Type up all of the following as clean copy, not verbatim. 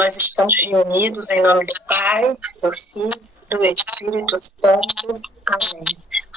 Nós estamos reunidos em nome do Pai, do Filho, do Espírito Santo. Amém.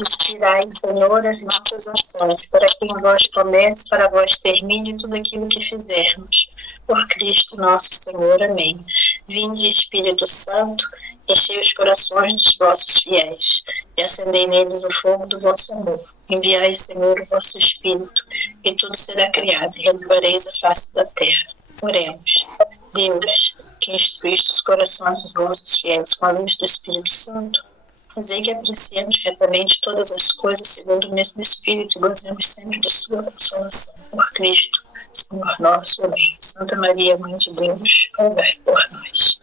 Inspirai, Senhor, as nossas ações, para que em vós comece, para vós termine tudo aquilo que fizermos. Por Cristo nosso Senhor. Amém. Vinde, Espírito Santo, enchei os corações dos vossos fiéis e acendei neles o fogo do vosso amor. Enviai, Senhor, o vosso Espírito, e tudo será criado, e renovareis a face da terra. Oremos. Deus, que instruíste os corações dos vossos fiéis com a luz do Espírito Santo, fazei que apreciemos retamente todas as coisas segundo o mesmo Espírito e gozemos sempre de sua consolação. Por Cristo, Senhor nosso. Amém. Santa Maria, Mãe de Deus, rogai por nós.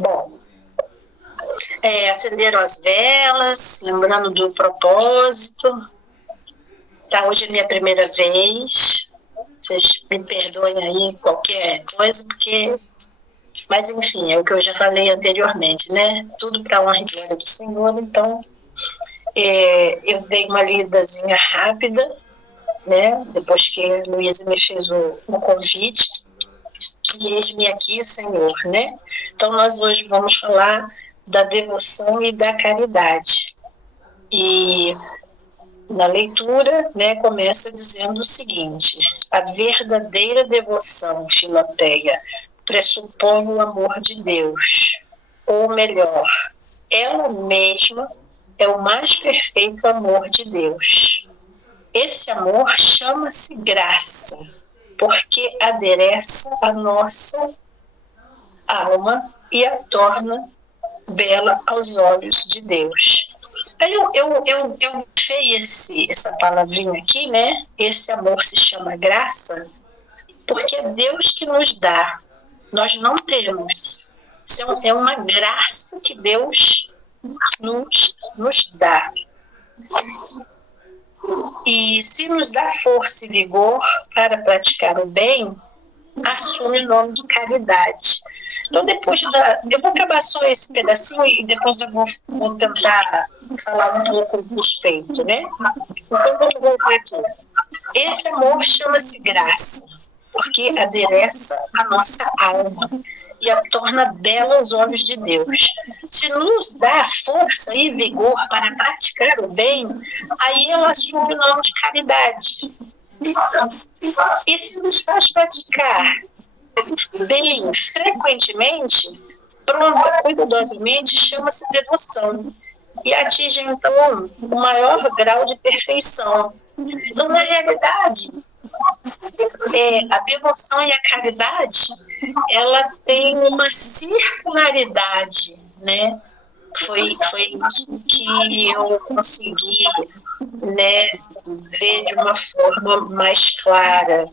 Bom, acenderam as velas, lembrando do propósito. Tá, hoje é minha primeira vez. Vocês me perdoem aí qualquer coisa, porque... Mas, enfim, é o que eu já falei anteriormente, né? Tudo para a honra e glória do Senhor. Então, eu dei uma lidazinha rápida, né? Depois que a Luísa me fez o convite. E eis-me aqui, Senhor, né? Então, nós hoje vamos falar da devoção e da caridade. E... na leitura, né, começa dizendo o seguinte: a verdadeira devoção, Filoteia, pressupõe o amor de Deus, ou melhor, ela mesma é o mais perfeito amor de Deus. Esse amor chama-se graça, porque adereça a nossa alma e a torna bela aos olhos de Deus. Aí eu achei essa palavrinha aqui, né? Esse amor se chama graça, porque é Deus que nos dá. Nós não temos. Isso é uma graça que Deus nos dá. E se nos dá força e vigor para praticar o bem, assume o nome de caridade. Então, eu vou acabar só esse pedacinho e depois eu vou tentar falar um pouco a respeito, né? Então, vamos voltar aqui. Esse amor chama-se graça, porque adereça a nossa alma e a torna bela aos olhos de Deus. Se nos dá força e vigor para praticar o bem, aí ela assume o nome de caridade. E se nos faz praticar bem frequentemente, pronta, cuidadosamente, chama-se devoção e atinge então o maior grau de perfeição. Então, na realidade, a devoção e a caridade, ela tem uma circularidade, né? Foi isso que eu consegui, né, ver de uma forma mais clara.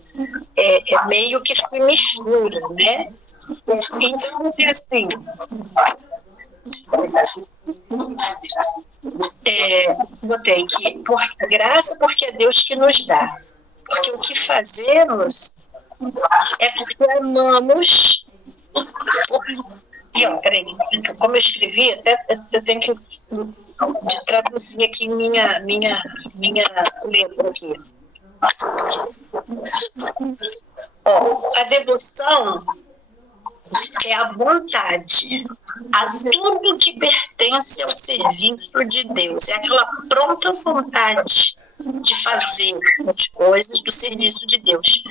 É meio que se mistura, né? Então, assim, botei que por graça, porque é Deus que nos dá. Porque o que fazemos é porque amamos. E, ó, peraí, como eu escrevi, até eu tenho que traduzir aqui minha letra aqui. Ó, a devoção é a vontade a tudo que pertence ao serviço de Deus. É aquela pronta vontade de fazer as coisas do serviço de Deus.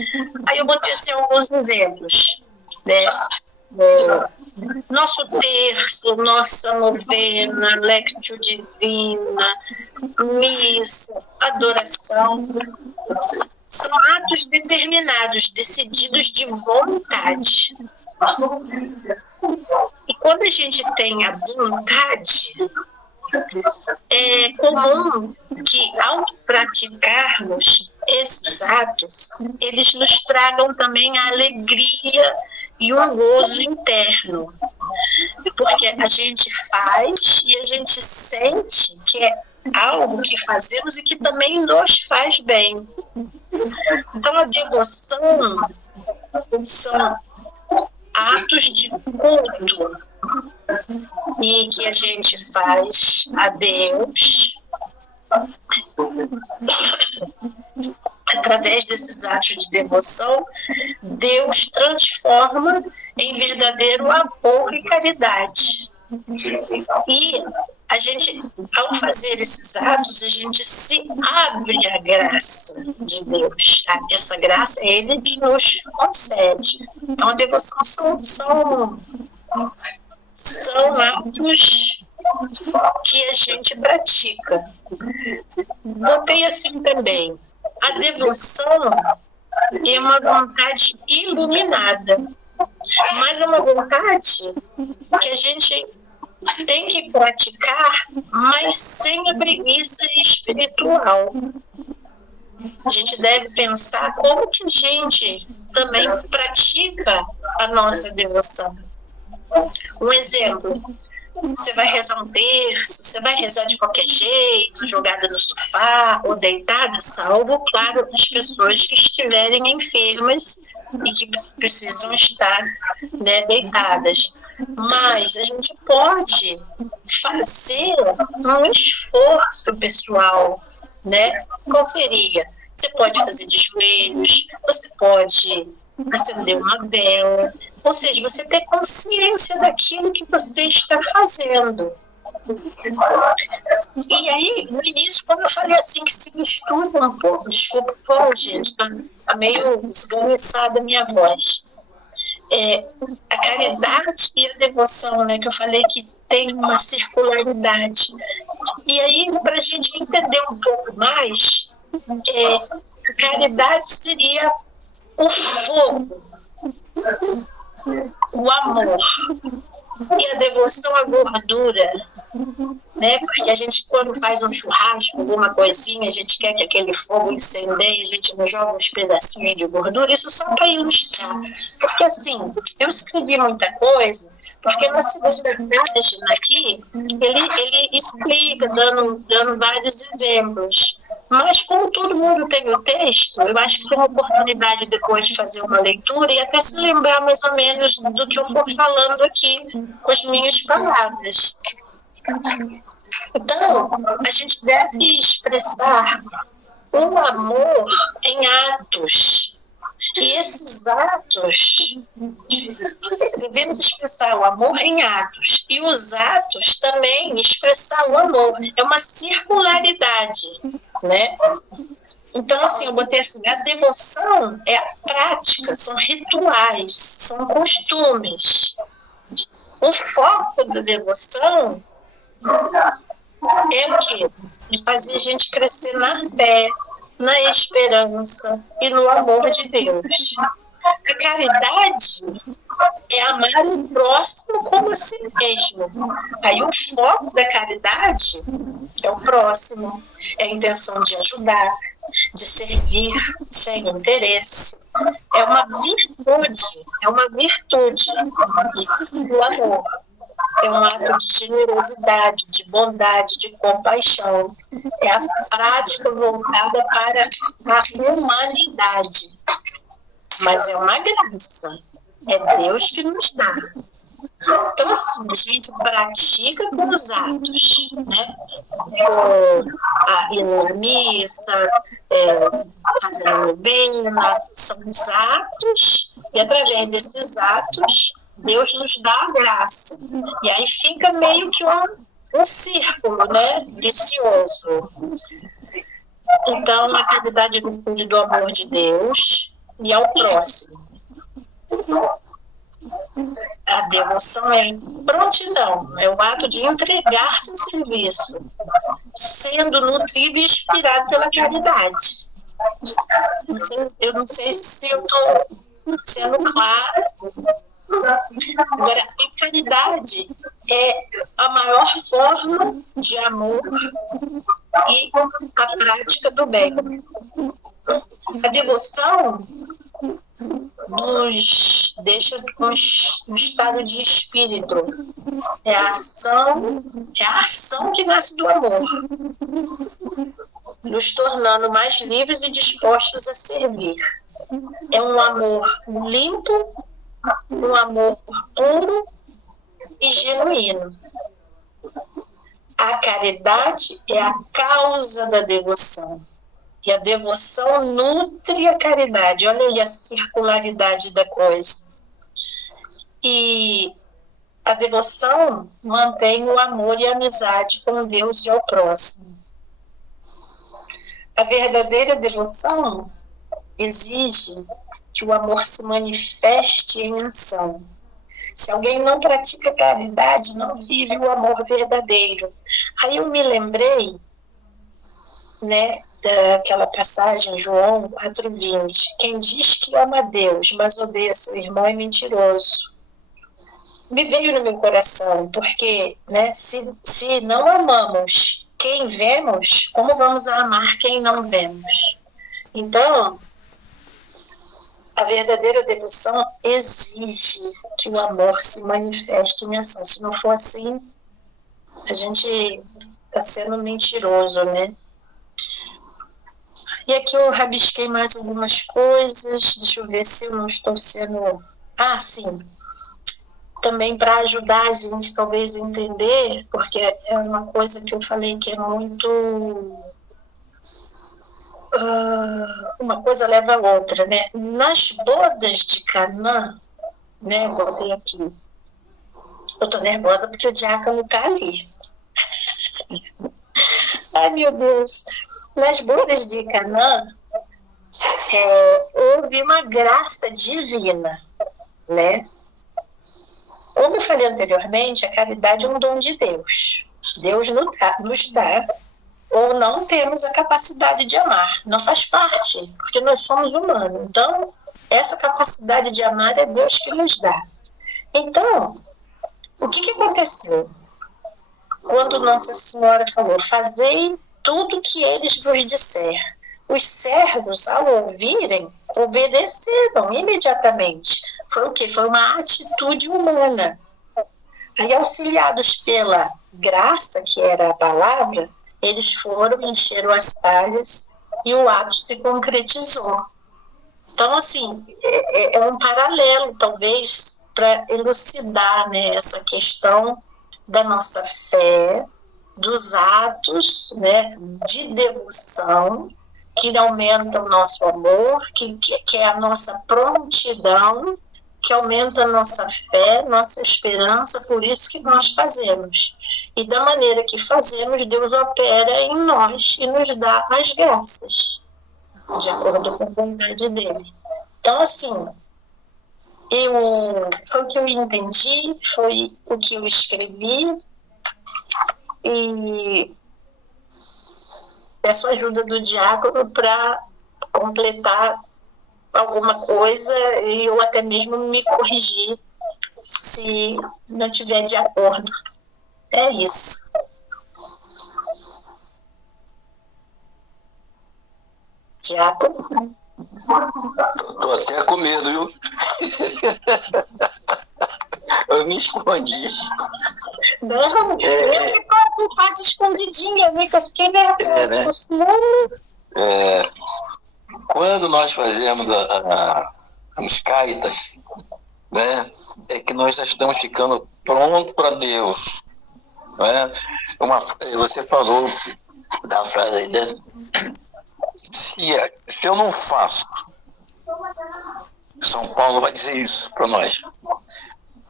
Aí eu botei assim, alguns exemplos, né? Nosso terço, nossa novena, lectio divina, missa, adoração, são atos determinados, decididos de vontade. E quando a gente tem a vontade, é comum que ao praticarmos esses atos, eles nos tragam também a alegria e um gozo interno. Porque a gente faz e a gente sente que é algo que fazemos e que também nos faz bem. Então, a devoção são atos de culto e que a gente faz a Deus através desses atos de devoção. Deus transforma em verdadeiro amor e caridade. E a gente, ao fazer esses atos, a gente se abre à graça de Deus. Essa graça é Ele que nos concede. Então, a devoção são atos que a gente pratica. Botei assim também. A devoção é uma vontade iluminada, mas é uma vontade que a gente tem que praticar, mas sem a preguiça espiritual. A gente deve pensar como que a gente também pratica a nossa devoção. Um exemplo, você vai rezar um terço, você vai rezar de qualquer jeito, jogada no sofá ou deitada, salvo, claro, as pessoas que estiverem enfermas e que precisam estar, né, deitadas. Mas a gente pode fazer um esforço pessoal, né? Qual seria? Você pode fazer de joelhos, você pode acender uma vela, ou seja, você ter consciência daquilo que você está fazendo. E aí, no início, quando eu falei assim, que se mistura um pouco, desculpa, pô, gente, tá meio esganiçada a minha voz. A caridade e a devoção, né, que eu falei que tem uma circularidade. E aí, para a gente entender um pouco mais, a caridade seria o fogo, o amor, e a devoção à gordura, né? Porque a gente, quando faz um churrasco, alguma coisinha, a gente quer que aquele fogo incendeie, a gente não joga uns pedacinhos de gordura, isso só para ilustrar. Porque assim, eu escrevi muita coisa, porque na cidade da página aqui, ele explica, dando vários exemplos. Mas como todo mundo tem o texto, eu acho que tem uma oportunidade depois de fazer uma leitura e até se lembrar mais ou menos do que eu for falando aqui com as minhas palavras. Então, a gente deve expressar o amor em atos. E esses atos, devemos expressar o amor em atos. E os atos também expressar o amor. É uma circularidade, né? Então, assim, eu botei assim, a devoção é a prática, são rituais, são costumes. O foco da devoção é o quê? De fazer a gente crescer na fé, na esperança e no amor de Deus. A caridade é amar o próximo como a si mesmo. Aí o foco da caridade é o próximo, é a intenção de ajudar, de servir sem interesse. É uma virtude do amor. É um ato de generosidade, de bondade, de compaixão. É a prática voltada para a humanidade. Mas é uma graça. É Deus que nos dá. Então, assim, a gente pratica com os atos, né? Ir na missa, fazer a novena, são os atos, e através desses atos, Deus nos dá a graça. E aí fica meio que um círculo, né? Vicioso. Então, a caridade é a virtude do amor de Deus e ao próximo. A devoção é prontidão, é o ato de entregar-se ao serviço, sendo nutrido e inspirado pela caridade. Eu não sei se eu estou sendo clara. Agora, a caridade é a maior forma de amor e a prática do bem. A devoção nos deixa no estado de espírito. É a ação que nasce do amor, nos tornando mais livres e dispostos a servir. É um amor limpo, um amor puro e genuíno. A caridade é a causa da devoção. E a devoção nutre a caridade. Olha aí a circularidade da coisa. E a devoção mantém o amor e a amizade com Deus e ao próximo. A verdadeira devoção exige que o amor se manifeste em ação. Se alguém não pratica caridade, não vive o amor verdadeiro. Aí eu me lembrei, né, daquela passagem, João 4,20. Quem diz que ama a Deus, mas odeia seu irmão é mentiroso. Me veio no meu coração, porque, né, se não amamos quem vemos, como vamos amar quem não vemos? Então, a verdadeira devoção exige que o amor se manifeste em ação. Se não for assim, a gente está sendo mentiroso, né? E aqui eu rabisquei mais algumas coisas. Deixa eu ver se eu não estou sendo... Ah, sim. Também para ajudar a gente, talvez, a entender, porque é uma coisa que eu falei que é muito... uma coisa leva a outra, né? Nas bodas de Canaã, né? Botei aqui. Eu tô nervosa porque o diácono tá ali. Ai, meu Deus. Nas bodas de Canaã, houve uma graça divina, né? Como eu falei anteriormente, a caridade é um dom de Deus. Deus nos dá, ou não temos a capacidade de amar. Não faz parte, porque nós somos humanos. Então, essa capacidade de amar é Deus que nos dá. Então, o que aconteceu? Quando Nossa Senhora falou, fazei tudo o que eles vos disser. Os servos, ao ouvirem, obedeceram imediatamente. Foi o quê? Foi uma atitude humana. Aí, auxiliados pela graça, que era a palavra, eles foram, encheram as talhas e o ato se concretizou. Então, assim, é um paralelo, talvez, para elucidar, né, essa questão da nossa fé, dos atos, né, de devoção, que aumentam o nosso amor, que é a nossa prontidão, que aumenta a nossa fé, nossa esperança, por isso que nós fazemos. E da maneira que fazemos, Deus opera em nós e nos dá as graças, de acordo com a vontade dele. Então, assim, foi o que eu entendi, foi o que eu escrevi, e peço ajuda do diácono para completar alguma coisa e eu até mesmo me corrigir se não estiver de acordo. É isso. Diácono? Tô até com medo, viu? Eu me escondi. Não, eu que faço escondidinha, né? Que eu fiquei nervosa. Né? Quando nós fazemos os caritas, né, é que nós já estamos ficando prontos para Deus. Né? Você falou da frase aí, né? Se eu não faço, São Paulo vai dizer isso para nós.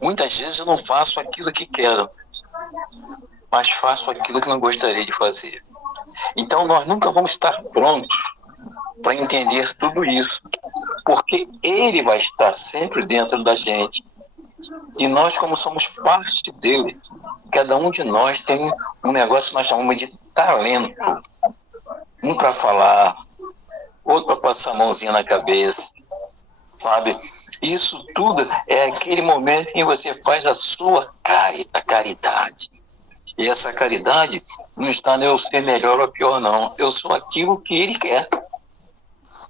Muitas vezes eu não faço aquilo que quero, mas faço aquilo que não gostaria de fazer. Então nós nunca vamos estar prontos para entender tudo isso, porque Ele vai estar sempre dentro da gente. E nós, como somos parte dele, cada um de nós tem um negócio que nós chamamos de talento. Um para falar, outro para passar a mãozinha na cabeça, sabe? Isso tudo é aquele momento em que você faz a sua caridade. E essa caridade não está no eu ser melhor ou pior, não. Eu sou aquilo que ele quer.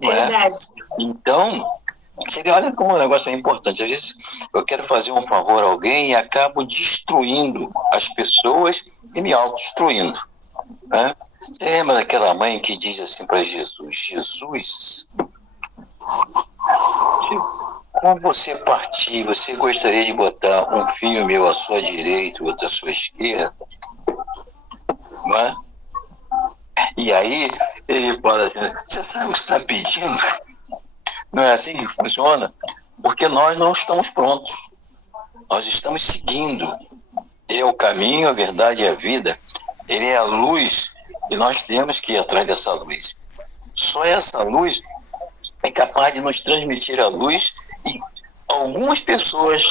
Não é? Verdade. Então, você olha como o negócio é importante. Às vezes eu quero fazer um favor a alguém e acabo destruindo as pessoas e me autodestruindo. Né? Você lembra daquela mãe que diz assim para Jesus: Jesus, quando você partir, você gostaria de botar um filho meu à sua direita e outro à sua esquerda? Não é? E aí Ele fala assim, você sabe o que você está pedindo? Não é assim que funciona? Porque nós não estamos prontos. Nós estamos seguindo. Ele é o caminho, a verdade e a vida. Ele é a luz e nós temos que ir atrás dessa luz. Só essa luz é capaz de nos transmitir a luz e algumas pessoas,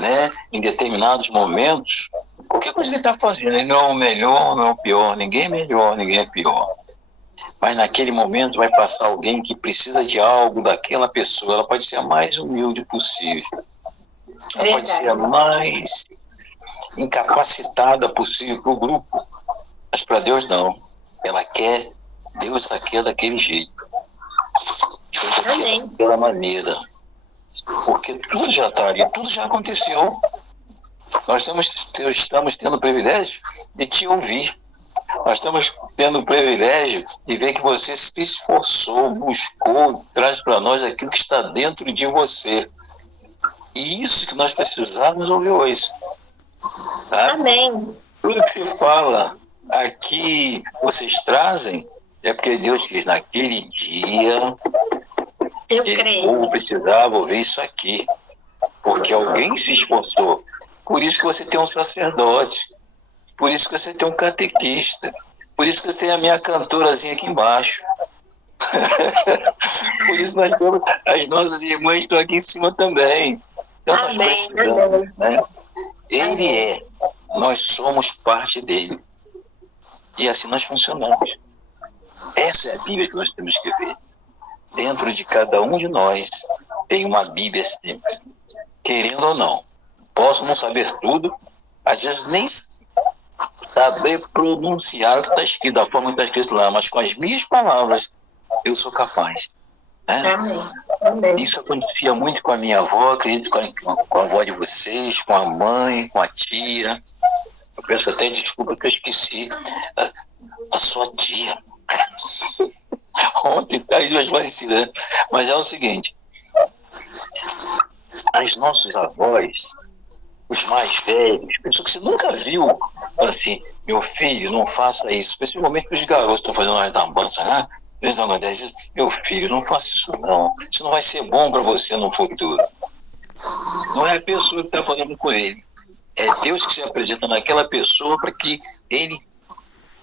né, em determinados momentos, qualquer coisa que ele está fazendo, ele não é o melhor, não é o pior, ninguém é melhor, ninguém é pior. Mas naquele momento vai passar alguém que precisa de algo daquela pessoa. Ela pode ser a mais humilde possível. Ela pode ser a mais incapacitada possível para o grupo. Mas para Deus não. Deus quer daquele jeito. Daquela maneira. Porque tudo já está ali, tudo já aconteceu. Nós estamos tendo o privilégio de te ouvir. Nós estamos tendo o privilégio de ver que você se esforçou, buscou, traz para nós aquilo que está dentro de você. E isso que nós precisamos ouvir hoje. Tá? Amém. Tudo que se fala aqui, vocês trazem, é porque Deus quis naquele dia. Eu creio. Eu precisava ouvir isso aqui. Porque alguém se esforçou. Por isso que você tem um sacerdote. Por isso que você tem um catequista. Por isso que você tem a minha cantorazinha aqui embaixo. Por isso nós temos, as nossas irmãs estão aqui em cima também. Então nós precisamos, né? Ele é. Nós somos parte dele. E assim nós funcionamos. Essa é a Bíblia que nós temos que ver. Dentro de cada um de nós tem uma Bíblia sempre. Querendo ou não. Posso não saber tudo, às vezes nem saber pronunciar o que está escrito, da forma que está escrito lá, mas com as minhas palavras eu sou capaz. Né? Amém. Isso acontecia muito com a minha avó, acredito com a avó de vocês, com a mãe, com a tia. Eu peço até desculpa que eu esqueci a sua tia. Ontem está as duas parecidas, né? Mas é o seguinte, as nossas avós, os mais velhos, pessoas que você nunca viu, assim, meu filho, não faça isso, principalmente os garotos que estão fazendo uma lambança, né? Eles não dizem, meu filho, não faça isso não, isso não vai ser bom para você no futuro. Não é a pessoa que está falando com ele, é Deus que se apresenta naquela pessoa para que ele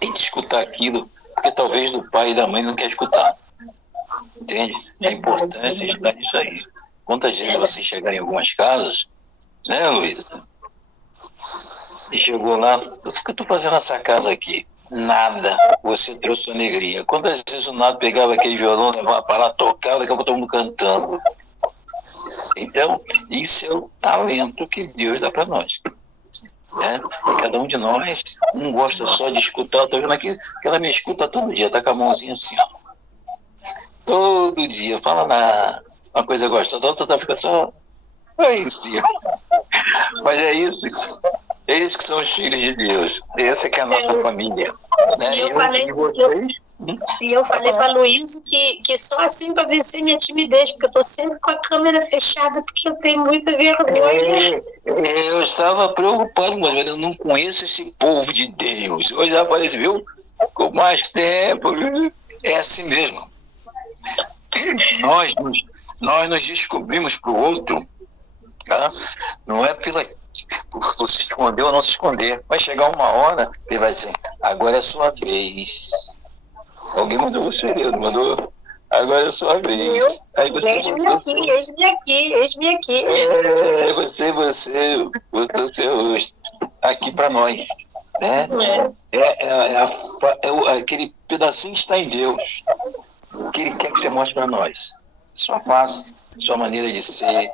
tente escutar aquilo, porque talvez do pai e da mãe não quer escutar. Entende? É importante estar nisso aí. Quantas vezes você chegar em algumas casas, né, Luísa? E chegou lá, o que eu estou fazendo nessa casa aqui? Nada. Você trouxe alegria. Quantas vezes o Nado pegava aquele violão, levava para lá, tocava, daqui a pouco todo mundo cantando. Então, isso é o talento que Deus dá para nós. Né? E cada um de nós, um gosta só de escutar, estou vendo aqui que ela me escuta todo dia, tá com a mãozinha assim, ó. Todo dia, fala uma coisa gostosa, a outra fica só. É isso, mas é isso. Eles que são os filhos de Deus. Essa que é a nossa família. Né? E eu falei para a Luísa que só assim para vencer minha timidez, porque eu estou sempre com a câmera fechada, porque eu tenho muita vergonha. Eu estava preocupado, mas eu não conheço esse povo de Deus. Hoje aparece, viu? Com mais tempo. Viu? É assim mesmo. Nós nos descobrimos para o outro. Tá? Não é por se esconder ou não se esconder. Vai chegar uma hora que ele vai dizer, agora é a sua vez. Alguém mandou você, não mandou? Agora é a sua vez. Eis-me aqui. Você botou o seu rosto aqui para nós. Né? Aquele pedacinho que está em Deus. O que Ele quer que você mostre para nós. Sua face, sua maneira de ser,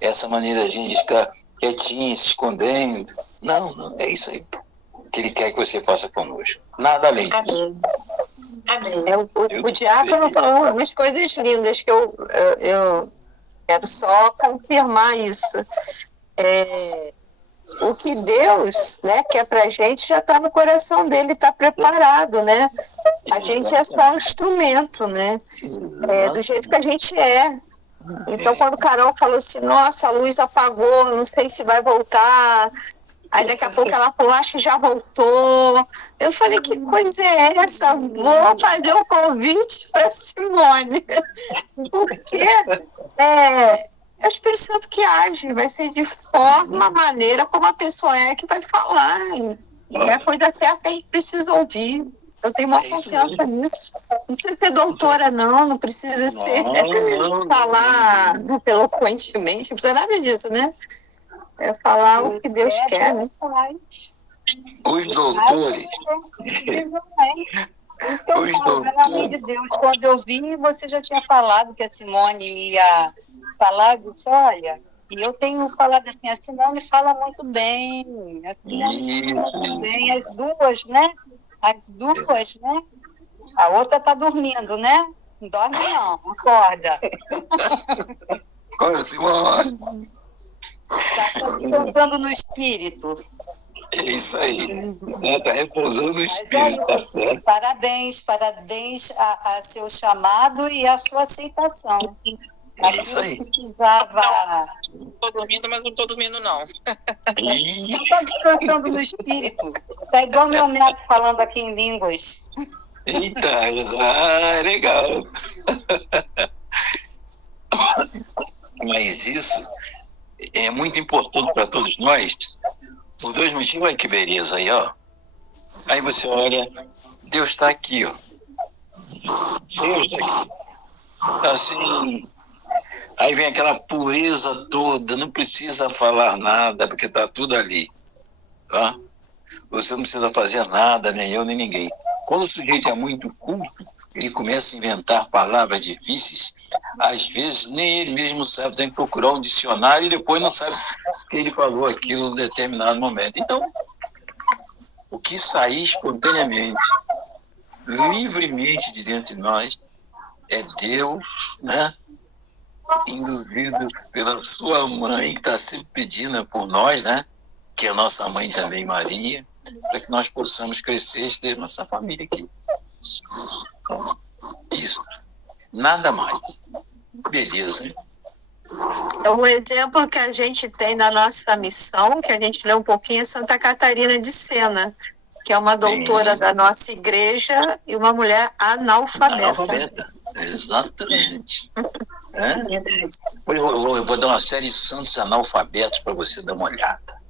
essa maneira de ficar quietinho, se escondendo. Não, é isso aí que Ele quer que você faça conosco. Nada além disso. Amém. O diácono falou umas coisas lindas que eu quero só confirmar isso. O que Deus, né, quer pra gente já está no coração dele, está preparado, né? A gente é só um instrumento, né? Do jeito que a gente é. Então, quando o Carol falou assim, nossa, a luz apagou, não sei se vai voltar, Aí daqui a pouco ela falou, acho que já voltou. Eu falei, que coisa é essa? Vou fazer um convite para Simone. Porque é o Espírito Santo que age, vai ser de forma, maneira como a pessoa é que vai falar. E é a coisa certa que a gente precisa ouvir. Eu tenho uma confiança nisso. Não precisa ser doutora, não precisa ser falar eloquentemente, não precisa nada disso, né? É falar o que Deus quer, né? Os doutores. Então, pelo amor de Deus, quando eu vi, você já tinha falado que a Simone ia falar, eu disse, olha, e eu tenho falado assim, a Simone fala muito bem, a Simone fala muito bem, as duas, né? A outra está dormindo, né? Não dorme não, acorda. Olha, Simone. Está descansando no espírito. É isso aí. Está repousando no espírito. Tá certo? Parabéns a seu chamado e a sua aceitação. É isso aí. Precisava... Estou dormindo, mas não estou dormindo, não. Não estou descansando no espírito. Está igual meu neto falando aqui em línguas. Eita, legal. Mas isso é muito importante para todos nós, por dois motivos. Olha que beleza aí, ó. Aí você olha, Deus está aqui, ó. Deus está aqui. Assim, aí vem aquela pureza toda, não precisa falar nada, porque está tudo ali, tá? Você não precisa fazer nada, nem eu, nem ninguém. Quando o sujeito é muito culto, ele começa a inventar palavras difíceis, às vezes nem ele mesmo sabe, tem que procurar um dicionário e depois não sabe que ele falou aquilo em determinado momento. Então, o que sair espontaneamente, livremente de dentro de nós, é Deus, né? Induzido pela sua mãe, que está sempre pedindo por nós, né? Que é a nossa mãe também, Maria, para que nós possamos crescer e ter nossa família aqui. Isso. Nada mais. Beleza, hein? É um exemplo que a gente tem na nossa missão, que a gente lê um pouquinho, é Santa Catarina de Sena, que é uma doutora da nossa igreja e uma mulher analfabeta. Exatamente. Eu vou dar uma série de santos analfabetos para você dar uma olhada.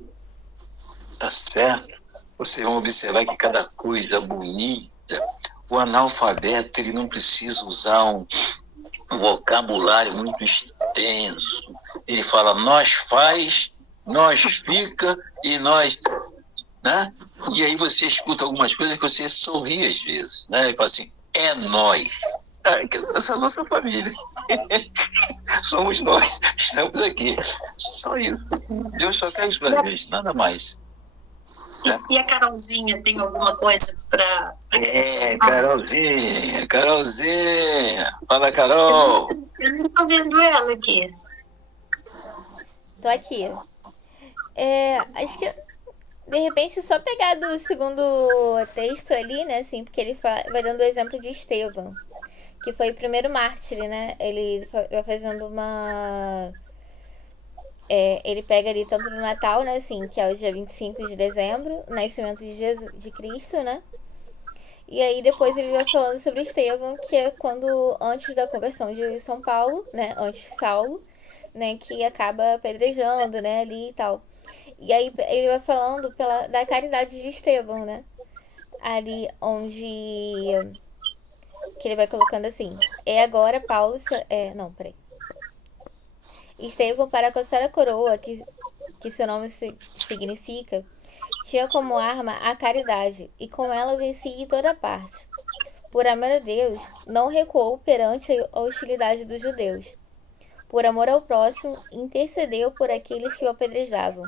Tá certo? Vocês vão observar que cada coisa bonita, o analfabeto ele não precisa usar um vocabulário muito extenso. Ele fala, nós faz, nós fica e nós... Né? E aí você escuta algumas coisas que você sorri às vezes, né? E fala assim, é nós. Essa é a nossa família. Somos nós, estamos aqui. Só isso. Deus só quer isso pra gente, nada mais. E a Carolzinha tem alguma coisa para Carolzinha. Fala, Carol. Eu não estou vendo ela aqui. Tô aqui. Acho que, de repente, só pegar do segundo texto ali, né, assim, porque ele vai dando o exemplo de Estevão, que foi o primeiro mártir, né? Ele vai fazendo uma... ele pega ali tanto no Natal, né, assim, que é o dia 25 de dezembro, o nascimento de Cristo, né? E aí depois ele vai falando sobre Estevão, que é quando, antes da conversão de São Paulo, né, antes de Saulo, né, que acaba apedrejando, né, ali e tal. E aí ele vai falando da caridade de Estevão, né? Ali onde... que ele vai colocando assim, agora Paulo... Estevão, para alcançar a coroa, que seu nome significa, tinha como arma a caridade, e com ela vencia em toda parte. Por amor a Deus, não recuou perante a hostilidade dos judeus. Por amor ao próximo, intercedeu por aqueles que o apedrejavam.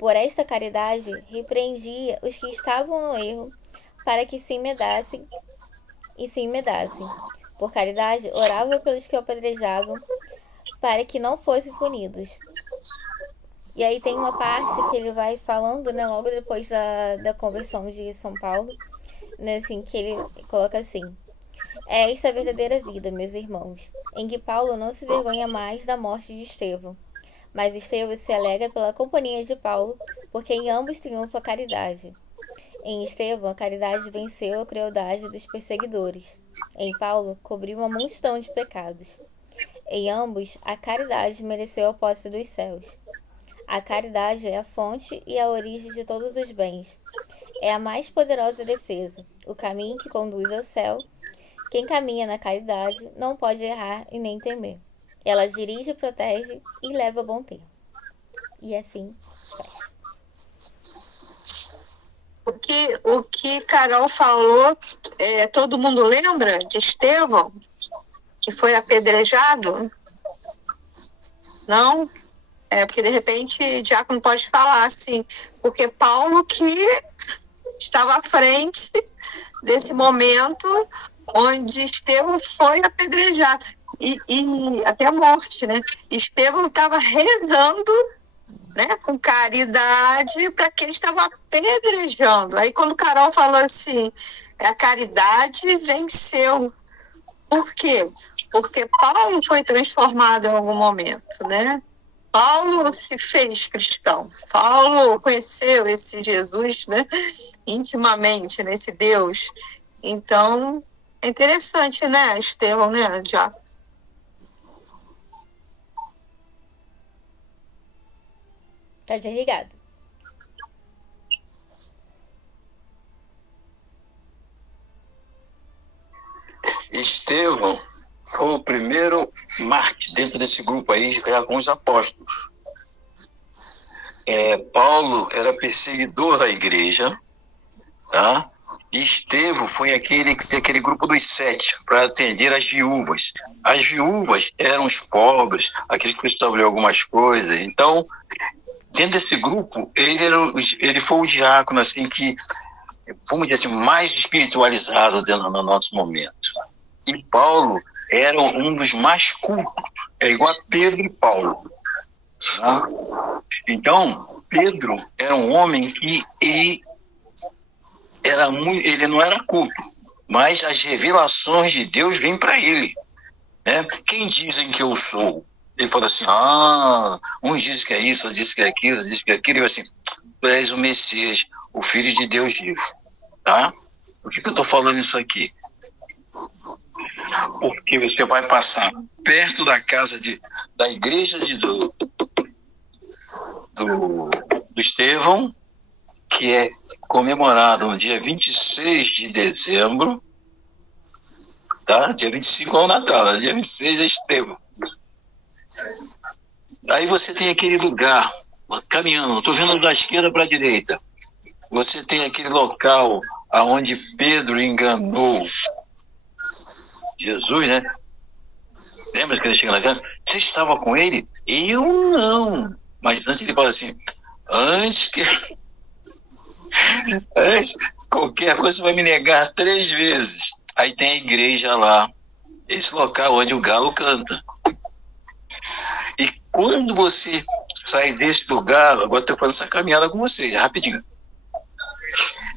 Por esta caridade, repreendia os que estavam no erro, para que se emendassem e se emendassem. Por caridade, orava pelos que o apedrejavam, para que não fossem punidos. E aí tem uma parte que ele vai falando, né, logo depois da conversão de São Paulo, né, assim, que ele coloca assim: é esta a verdadeira vida, meus irmãos, em que Paulo não se vergonha mais da morte de Estevão, mas Estevão se alegra pela companhia de Paulo porque em ambos triunfa a caridade. Em Estevão, a caridade venceu a crueldade dos perseguidores. Em Paulo, cobriu uma multidão de pecados. Em ambos, a caridade mereceu a posse dos céus. A caridade é a fonte e a origem de todos os bens. É a mais poderosa defesa, o caminho que conduz ao céu. Quem caminha na caridade não pode errar e nem temer. Ela dirige, protege e leva a bom termo. E assim fecha. O que Carol falou, todo mundo lembra de Estevão, que foi apedrejado? Não? Porque de repente Diácono pode falar assim, porque Paulo que estava à frente desse momento onde Estevão foi apedrejado e até a morte, né? Estevão estava rezando, né, com caridade para que ele estava apedrejando. Aí quando Carol falou assim, a caridade venceu. Por quê? Porque Paulo foi transformado em algum momento, né? Paulo se fez cristão. Paulo conheceu esse Jesus, né, intimamente, né, esse Deus. Então, é interessante, né, Estevão, né, já. Tá desligado. Estevão foi o primeiro mártir dentro desse grupo aí, com os apóstolos. Paulo era perseguidor da igreja, tá? E Estevão foi aquele grupo dos 7 para atender as viúvas. As viúvas eram os pobres, aqueles que precisavam de algumas coisas. Então, dentro desse grupo, ele foi o diácono assim que, vamos dizer assim, mais espiritualizado no nosso momento. E Paulo era um dos mais cultos, igual a Pedro e Paulo. Tá? Então, Pedro era um homem que ele não era culto, mas as revelações de Deus vêm para ele. Né? Quem dizem que eu sou? Ele falou assim, uns dizem que é isso, outros dizem que é aquilo, outros dizem que é aquilo. E eu assim, tu és o Messias, o Filho de Deus vivo. Tá? Por que eu estou falando isso aqui? Porque você vai passar perto da casa da igreja do Estevão, que é comemorado no dia 26 de dezembro, tá? Dia 25 é o Natal, né? Dia 26 é Estevão. Aí você tem aquele lugar, caminhando, estou vendo da esquerda para a direita, você tem aquele local onde Pedro enganou Jesus, né? Lembra que ele chega na casa? Você estava com ele? Eu não. Mas antes ele fala assim, antes qualquer coisa você vai me negar 3 vezes. Aí tem a igreja lá, esse local onde o galo canta. E quando você sai desse lugar, agora estou fazendo essa caminhada com vocês, rapidinho.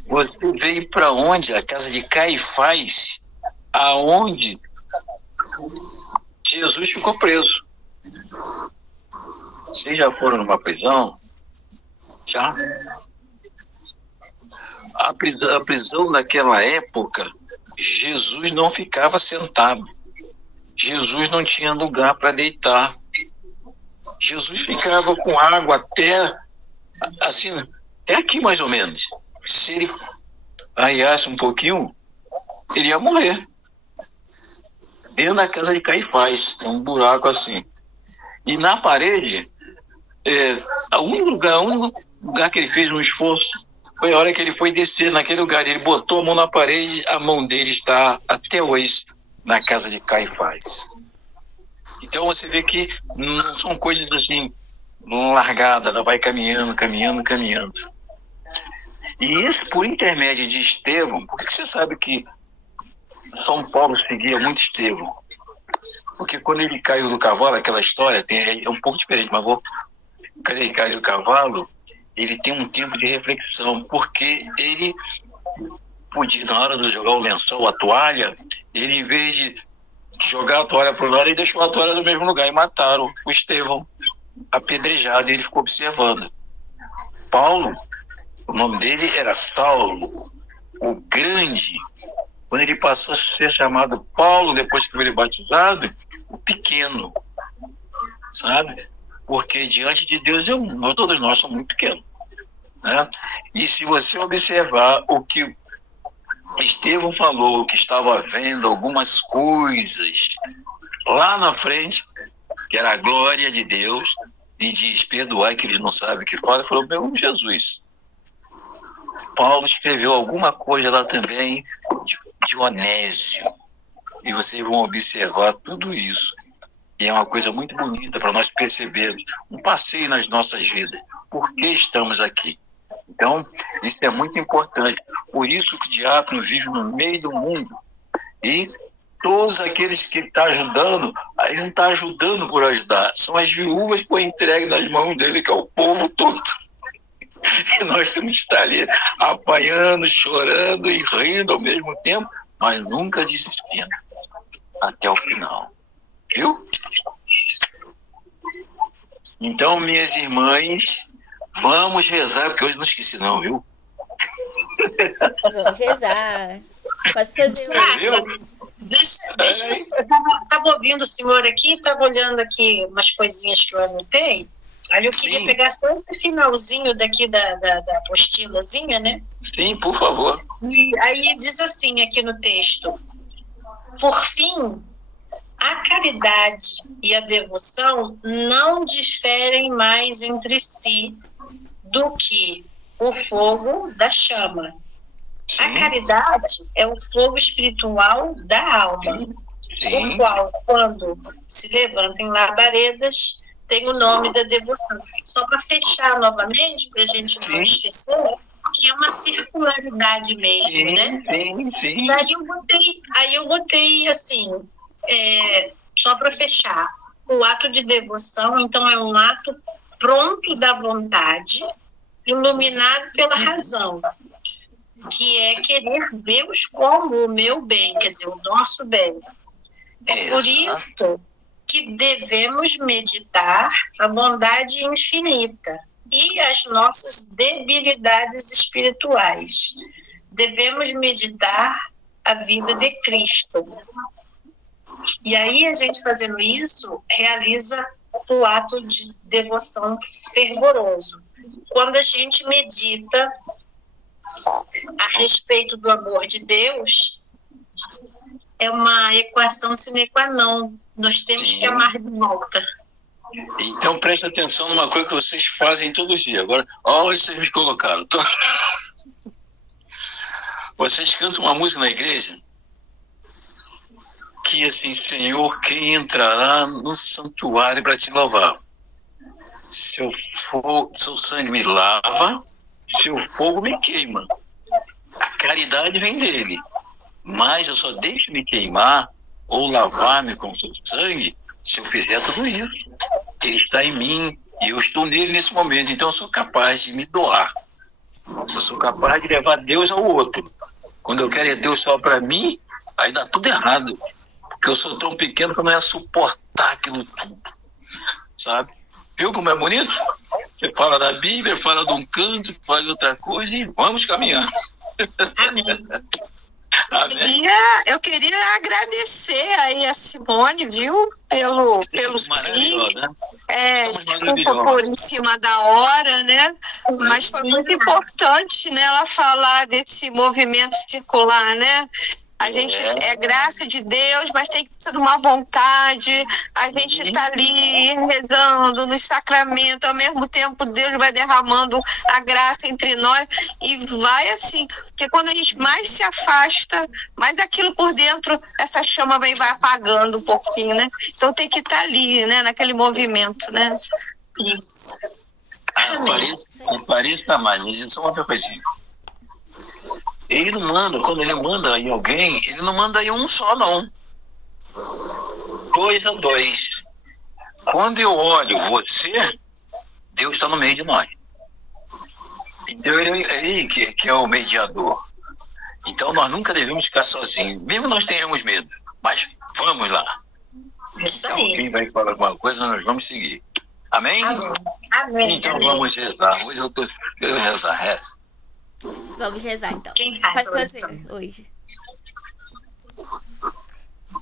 Você veio para onde? A casa de Caifás, aonde Jesus ficou preso. Vocês já foram numa prisão? Já? A prisão naquela época, Jesus não ficava sentado. Jesus não tinha lugar para deitar. Jesus ficava com água até aqui mais ou menos. Se ele arriasse um pouquinho, ele ia morrer. Dentro da casa de Caifás, tem um buraco assim. E na parede, o único lugar que ele fez um esforço foi a hora que ele foi descer naquele lugar. Ele botou a mão na parede, a mão dele está até hoje na casa de Caifás. Então você vê que não são coisas assim, largadas, ela vai caminhando. E isso por intermédio de Estevão. Por que você sabe que São Paulo seguia muito Estevão? Porque quando ele caiu do cavalo, aquela história é um pouco diferente, mas quando ele caiu do cavalo, ele tem um tempo de reflexão, porque ele podia, na hora de jogar o lençol, a toalha, ele, em vez de jogar a toalha para o lado, ele deixou a toalha no mesmo lugar e mataram o Estevão apedrejado, e ele ficou observando. Paulo, o nome dele era Saulo, o grande. Quando ele passou a ser chamado Paulo, depois que foi batizado, o pequeno, sabe? Porque diante de Deus, todos nós somos muito pequenos, né? E se você observar o que Estevão falou, que estava vendo algumas coisas lá na frente, que era a glória de Deus, e diz, perdoai que eles não sabem o que fala, ele falou, meu Jesus. Paulo escreveu alguma coisa lá também de Onésio, e vocês vão observar tudo isso, e é uma coisa muito bonita para nós percebermos, um passeio nas nossas vidas, por que estamos aqui. Então, isso é muito importante, por isso que o diácono vive no meio do mundo, e todos aqueles que estão ajudando, aí não está ajudando por ajudar, são as viúvas que foi entregue nas mãos dele, que é o povo todo. E nós temos que estar ali apanhando, chorando e rindo ao mesmo tempo, nós nunca desistimos até o final, viu? Então, minhas irmãs, vamos rezar, porque hoje não esqueci não, viu? Vamos rezar. Posso fazer Deixa eu estava ouvindo o senhor aqui, estava olhando aqui umas coisinhas que eu anotei. Aí eu queria pegar só esse finalzinho daqui da apostilazinha, né? Sim, por favor. E aí diz assim aqui no texto: por fim, a caridade e a devoção não diferem mais entre si do que o fogo da chama. Sim. A caridade é o fogo espiritual da alma, o qual, quando se levanta em labaredas, tem o nome da devoção. Só para fechar novamente, para a gente não esquecer, que é uma circularidade mesmo, né? Sim. E aí eu botei assim, só para fechar, o ato de devoção, então, é um ato pronto da vontade, iluminado pela razão, que é querer Deus como o meu bem, quer dizer, o nosso bem. É por isso que devemos meditar a bondade infinita e as nossas debilidades espirituais. Devemos meditar a vida de Cristo. E aí, a gente fazendo isso, realiza o ato de devoção fervoroso. Quando a gente medita a respeito do amor de Deus, é uma equação sine qua non. Nós temos que amar de volta. Então presta atenção numa coisa que vocês fazem todos os dias. Agora, olha, vocês me colocaram. Vocês cantam uma música na igreja que assim, Senhor, quem entrará no santuário para te louvar? Seu sangue me lava, seu fogo me queima. A caridade vem dele, mas eu só deixo me queimar ou lavar-me com seu sangue se eu fizer tudo isso. Ele está em mim e eu estou nele nesse momento, então eu sou capaz de me doar. Eu sou capaz de levar Deus ao outro. Quando eu quero Deus só para mim, aí dá tudo errado, porque eu sou tão pequeno que eu não ia suportar aquilo tudo, sabe? Viu como é bonito? Você fala da Bíblia, fala de um canto, fala de outra coisa e vamos caminhar. Amém. Amém. Eu queria agradecer aí a Simone, viu? Pelo sim. Né? Desculpa por em cima da hora, né? Mas foi muito importante, né, ela falar desse movimento circular, né? A gente é graça de Deus, mas tem que ser uma vontade. A gente está ali rezando nos sacramentos, ao mesmo tempo Deus vai derramando a graça entre nós e vai assim, porque quando a gente mais se afasta, mais aquilo por dentro, essa chama vai apagando um pouquinho, né? Então tem que estar ali, né, naquele movimento, né? Isso. Parece mais, mas isso é uma outra coisinha. Ele não manda, quando ele manda em alguém, ele não manda em um só, não. 2 a 2. Quando eu olho você, Deus está no meio de nós. Então ele que é o mediador. Então nós nunca devemos ficar sozinhos, mesmo nós tenhamos medo. Mas vamos lá. Isso Se aí. alguém vai falar alguma coisa, nós vamos seguir. Amém? Amém. Então Amém. vamos rezar. Hoje eu quero rezar. Reza. Vamos rezar então. Quem faz Pode hoje? fazer hoje.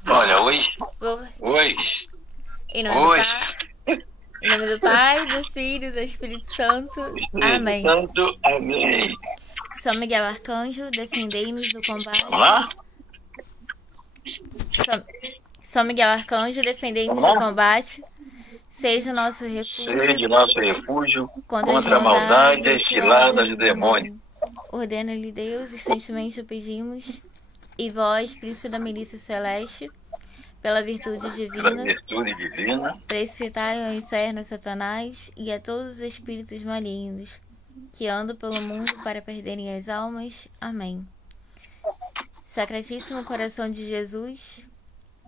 Olha, hoje, Em nome do Pai, do Filho e do Espírito Santo. Amém. Santo, amém. São Miguel Arcanjo, defendei-nos do combate. Vamos lá? São Miguel Arcanjo, defendei-nos do combate. Seja o nosso refúgio Seja nosso refúgio contra contra a maldade e as ciladas do demônio. Ordena-lhe Deus, instantemente o pedimos. E vós, príncipe da milícia celeste, pela virtude Pela virtude divina, precipitai ao inferno Satanás e a todos os espíritos malignos que andam pelo mundo para perderem as almas. Amém. Sacratíssimo coração de Jesus,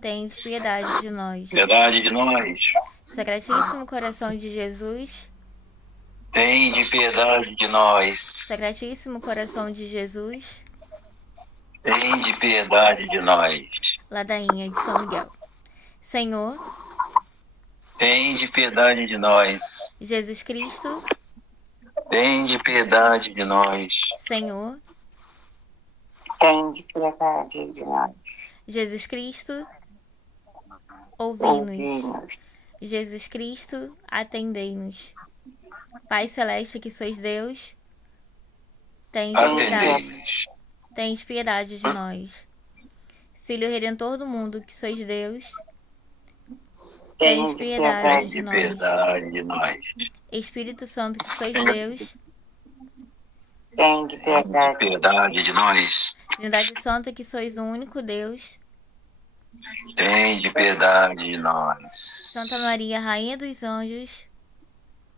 tende piedade de nós. piedade de nós. Sacratíssimo coração de Jesus, Tende piedade de nós. Sacratíssimo coração de Jesus, Tende piedade de nós. ladainha de São Miguel. Senhor Tende piedade de nós. Jesus Cristo, Tende piedade de nós. Senhor Tende piedade de nós. Jesus Cristo, ouvi-nos. Ouvi-nos. Jesus Cristo, atendei-nos. Pai Celeste que sois Deus, Atendei-nos. tende piedade de nós. Filho Redentor do mundo que sois Deus, tende piedade de Tende nós. piedade de nós. Espírito Santo que sois Deus, Tende piedade. Piedade de nós. Trindade Santa que sois o único Deus, Tende piedade de nós. Santa Maria, Rainha dos Anjos,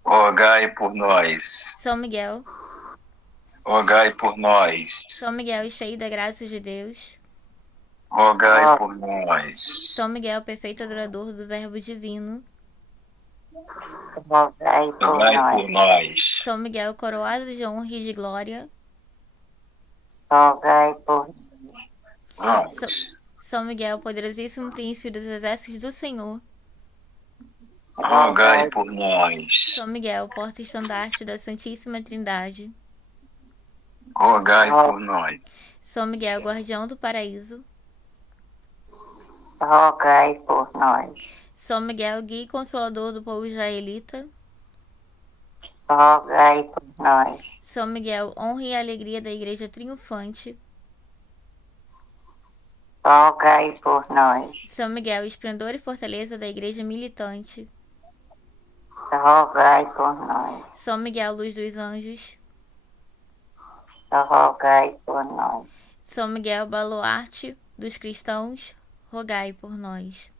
Rogai por nós. São Miguel, Rogai por nós. São Miguel cheio da graça de Deus, Rogai por nós. São Miguel perfeito adorador do Verbo Divino, Rogai por Rogai nós. por nós. São Miguel coroado de honra e de glória, Rogai por nós. Vamos. São Miguel poderosíssimo príncipe dos exércitos do Senhor, Rogai por nós. São Miguel porta-estandarte da Santíssima Trindade, Rogai por nós. São Miguel guardião do paraíso, Rogai por nós. São Miguel guia e consolador do povo israelita, Rogai por nós. São Miguel honra e alegria da Igreja triunfante, Rogai por nós. São Miguel esplendor e fortaleza da Igreja militante, Rogai por nós. São Miguel luz dos anjos, Rogai por nós. São Miguel baluarte dos cristãos, rogai por nós.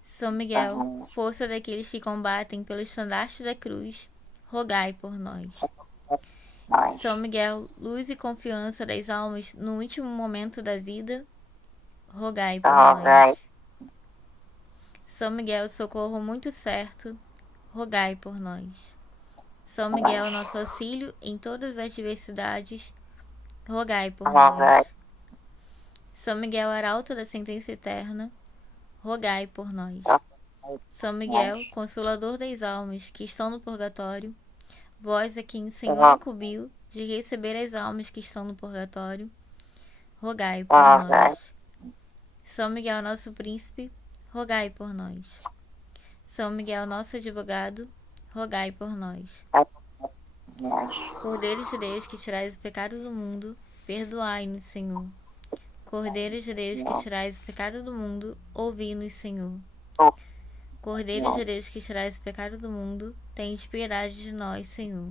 São Miguel força daqueles que combatem pelo estandarte da cruz, rogai por nós. Nós. São Miguel luz e confiança das almas no último momento da vida, rogai por Rogai. nós. São Miguel socorro muito certo, rogai por nós. São Miguel nosso auxílio em todas as adversidades, rogai por Rogai. nós. São Miguel arauto da sentença eterna, rogai por nós. São Miguel consolador das almas que estão no purgatório, vós a quem o Senhor incumbiu de receber as almas que estão no purgatório, rogai por Rogai. nós. São Miguel nosso príncipe, rogai por nós. São Miguel nosso advogado, rogai por nós. Nós. Cordeiro de Deus que tirais o pecado do mundo, perdoai-nos, Senhor. Cordeiro de Deus que tirais o pecado do mundo, ouvi-nos, Senhor. Cordeiro de Deus que tirais o pecado do mundo, tende piedade de nós, Senhor.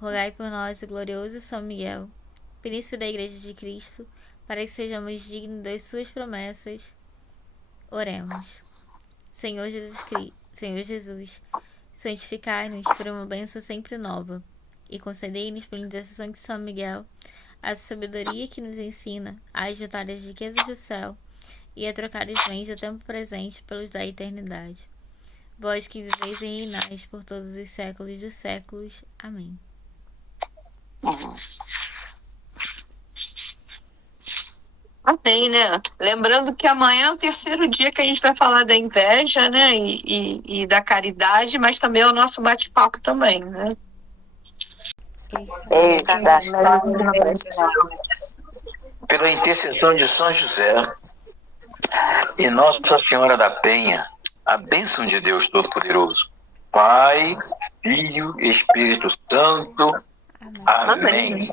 Rogai por nós, o glorioso São Miguel, príncipe da Igreja de Cristo, para que sejamos dignos das suas promessas. Oremos. Senhor Jesus, santificai-nos por uma bênção sempre nova, e concedei-nos pela intercessão de São Miguel a sabedoria que nos ensina a ajuntar as riquezas do céu e a trocar os bens do tempo presente pelos da eternidade. Vós que viveis e reinais por todos os séculos dos séculos. Amém. Amém, né? Lembrando que amanhã é o terceiro dia que a gente vai falar da inveja, né? E da caridade, mas também é o nosso bate-papo também, né? Pela intercessão de São José e Nossa Senhora da Penha, a bênção de Deus Todo-Poderoso, Pai, Filho e Espírito Santo. Amém.